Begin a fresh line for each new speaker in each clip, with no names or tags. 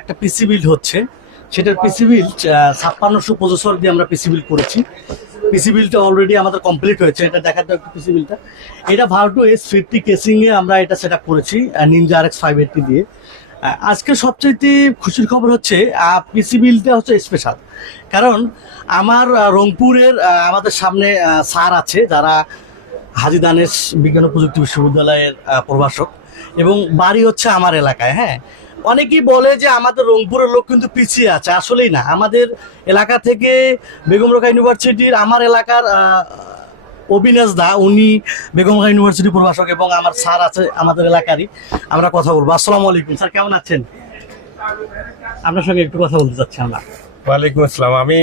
একটা PC build হচ্ছে। সেটার পিসি বিল্ড ছাপ্পান্নশো প্রসেসর দিয়ে আমরা পিসি বিল্ড করেছি। পিসি বিল্ডটা অলরেডি আমাদের কমপ্লিট হয়েছে। এটা দেখার একটু পিসি বিলটা এটা ভার্টু এস ফিফটি কেসিংয়ে আমরা এটা সেট করেছি Ninja R X five eighty দিয়ে। আজকে সবচাইতে খুশির খবর হচ্ছে পিসি বিলটা হচ্ছে স্পেশাল কারণ আমার রংপুরের আমাদের সামনে স্যার আছে, যারা হাজি দানেশ বিজ্ঞান ও প্রযুক্তি বিশ্ববিদ্যালয়ের প্রভাষক। এবং বাড়ি হচ্ছে আমার এলাকায় হ্যাঁ? অনেকেই বলে যে আমাদের রংপুরের লোক কিন্তু পিছিয়ে আছে আসলেই না। আমাদের এলাকা থেকে বেগম রোকা ইউনিভার্সিটির আমার এলাকার অবিনাশ দা উনি বেগম ইউনিভার্সিটি প্রভাষক এবং আমার স্যার আছে আমাদের এলাকারই। আমরা কথা বলব। আসসালামু আলাইকুম। স্যার কেমন আছেন? আপনার সঙ্গে একটু কথা বলতে চাচ্ছি আমরা।
ওয়ালাইকুম আসসালাম। আমি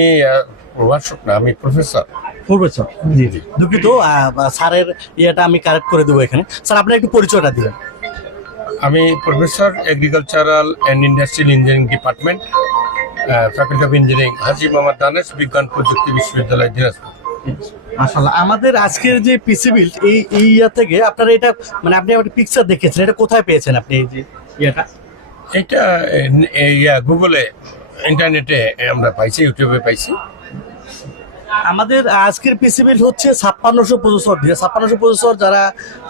প্রভাষক না আমি প্রফেসর।
প্রফেসর? জি জি। দুঃখিত স্যারের ইয়েটা আমি কারেক্ট করে দেবো এখানে। স্যার আপনি একটু পরিচয়টা দিবেন।
আমি professor agricultural and industrial engineering department faculty of engineering Haji Mohammad Danesh বিজ্ঞান প্রযুক্তি বিশ্ববিদ্যালয় দিনাজপুর
মাশাআল্লাহ। আমাদের আজকের যে পিসি বিল্ড এই ইয়া থেকে আপনারা এটা মানে আপনি একটা পিকচার দেখেছেন এটা কোথায় পেয়েছেন আপনি এই যে ইয়েটা?
এটা গুগলে ইন্টারনেটে আমরা পাইছি ইউটিউবে পাইছি।
আমাদের আজকের পিসি হচ্ছে ছাপ্পান্নশো প্রসেসর দিয়ে ছাপ্পান্নশো প্রসেসর যারা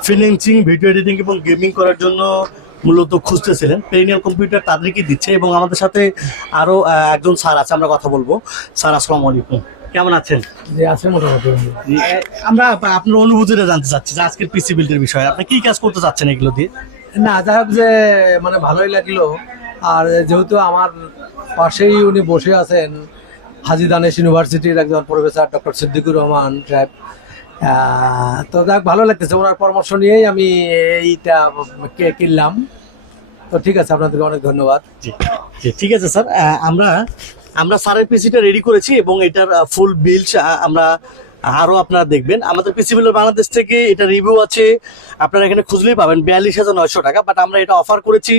ফিনান্সিং ভিডিও এডিটিং এবং গেমিং করার জন্য মূলত খুঁজতেছিলেন পেরিনিয়াল কম্পিউটার তাদেরকে দিচ্ছে এবং আমাদের সাথে আরও একজন স্যার আছে আমরা কথা বলব। স্যার আসসালামু আলাইকুম। কেমন আছেন?
যে আছে মোটামুটি।
আমরা আপনার অনুভূতিটা জানতে চাচ্ছি যে আজকের পিসি বিল্ডের বিষয়ে। আপনি কি কাজ করতে চাচ্ছেন এগুলো দিয়ে?
না যাই হোক যে মানে ভালোই লাগল। আর যেহেতু আমার পাশেই উনি বসে আছেন হাজি দানেশ ইউনিভার্সিটির একজন প্রফেসর ডক্টর সিদ্দিকুর রহমান সাহেব। তো যাক, ভালো লাগতেছে, ওনার পরামর্শ নিয়েই আমি এইটা কিনলাম। তো ঠিক আছে, আপনাদেরকে অনেক ধন্যবাদ।
জি ঠিক আছে স্যার। আমরা আমরা স্যারের পিসিটা রেডি করেছি এবং এটার ফুল বিল আমরা আরও আপনারা দেখবেন। আমাদের পিসি বিলের বাংলাদেশ থেকে এটা রিভিউ আছে। আপনারা এখানে খুঁজলেই পাবেন বিয়াল্লিশ হাজার নয়শো টাকা বাট আমরা এটা অফার করেছি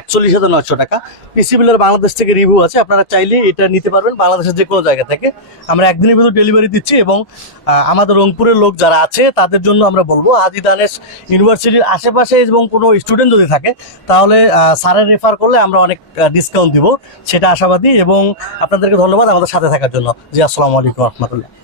একচল্লিশ হাজার নয়শো টাকা। পিসি বিলের বাংলাদেশ থেকে রিভিউ আছে, আপনারা চাইলে এটা নিতে পারবেন বাংলাদেশের যে কোনো জায়গা থেকে। আমরা একদিনের ভিতর ডেলিভারি দিচ্ছি এবং আমাদের রংপুরের লোক যারা আছে, তাদের জন্য আমরা বলব, হাজি দানেশ ইউনিভার্সিটির আশেপাশে এবং কোনো স্টুডেন্ট যদি থাকে, তাহলে স্যারের রেফার করলে আমরা অনেক ডিসকাউন্ট দিব। সেটা আশাবাদী এবং আপনাদেরকে ধন্যবাদ আমাদের সাথে থাকার জন্য। জি, আসসালামু আলাইকুম রহমতুল্লাহ।